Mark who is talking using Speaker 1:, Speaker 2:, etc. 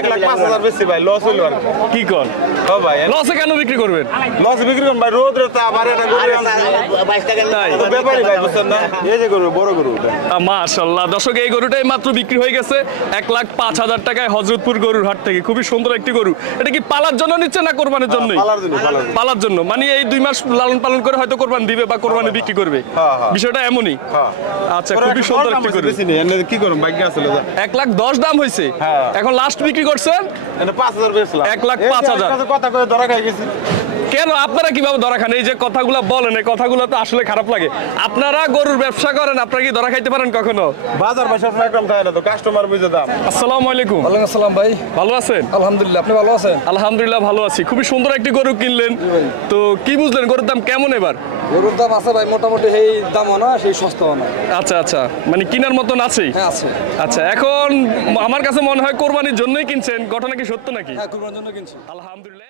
Speaker 1: এক লাখ পাঁচ হাজার বেশি ভাই লস হইল আর কি।
Speaker 2: কি কর?
Speaker 1: ও ভাই
Speaker 2: লসে কেন বিক্রি করবেন?
Speaker 1: লস বিক্রি করুন ভাই রোদ তা আবার এটা গরু
Speaker 2: তাই
Speaker 1: ব্যাপারই ভাই বুঝছেন না? এই যে গরু বড় গরু
Speaker 2: মাশাল্লাহ। দর্শক এই গরুটাই মাত্র বিক্রি হয়ে গেছে এক লাখ পাঁচ হাজার টাকায় হজরতপুর গরুর হাট থেকে। খুবই সুন্দর একটি গরু। এটা কি পালার জন্য নিচ্ছে না কোরবানির জন্যই?
Speaker 1: পালার জন্য পালার জন্য।
Speaker 2: মানে এই দুই মাস লালন পালন করে হয়তো কোরবানি দিবে বা কোরবানি বিক্রি করবে।
Speaker 1: হ্যাঁ, হ্যাঁ।
Speaker 2: বিষয়টা এমনই।
Speaker 1: হ্যাঁ।
Speaker 2: আচ্ছা খুবই সুন্দর একটি গরু।
Speaker 1: কি করুন ভাগ্য আসলে
Speaker 2: এক লাখ দশ দাম হয়েছে
Speaker 1: হ্যাঁ।
Speaker 2: এখন লাস্ট বিক্রি করছেন। এক লাখ পাঁচ হাজার।
Speaker 1: কথা কয়ে ধরা খাই গেছি।
Speaker 2: কেন আপনারা কীভাবে ধরা খান? এই যে কথাগুলো বলেন এই কথাগুলো তো আসলে খারাপ লাগে। আপনারা গরুর ব্যবসা করেন আপনারা কি ধরা খাইতে পারেন কখনো?
Speaker 1: বাজার ভাই একদম থাকে না তো কাস্টমার বুঝে দাম।
Speaker 2: আসসালামু আলাইকুম।
Speaker 3: ওয়ালাইকুম আসসালাম ভাই।
Speaker 2: ভালো আছেন?
Speaker 3: আলহামদুলিল্লাহ আপনি ভালো আছেন?
Speaker 2: আলহামদুলিল্লাহ ভালো আছি। খুবই সুন্দর একটি গরু কিনলেন। তো কি বুঝলেন গরুর দাম কেমন এবার?
Speaker 3: গরুর দাম আছে ভাই মোটামুটি সেই দামও না সেই সস্তাও না।
Speaker 2: আচ্ছা আচ্ছা। মানে কেনার মতন
Speaker 3: হ্যাঁ আছে।
Speaker 2: আচ্ছা এখন আমার কাছে মনে হয় কোরবানির জন্যই কিনছেন। ঘটনা কি সত্য নাকি?
Speaker 3: হ্যাঁ কোরবানির জন্য কিনছি।
Speaker 2: আলহামদুলিল্লাহ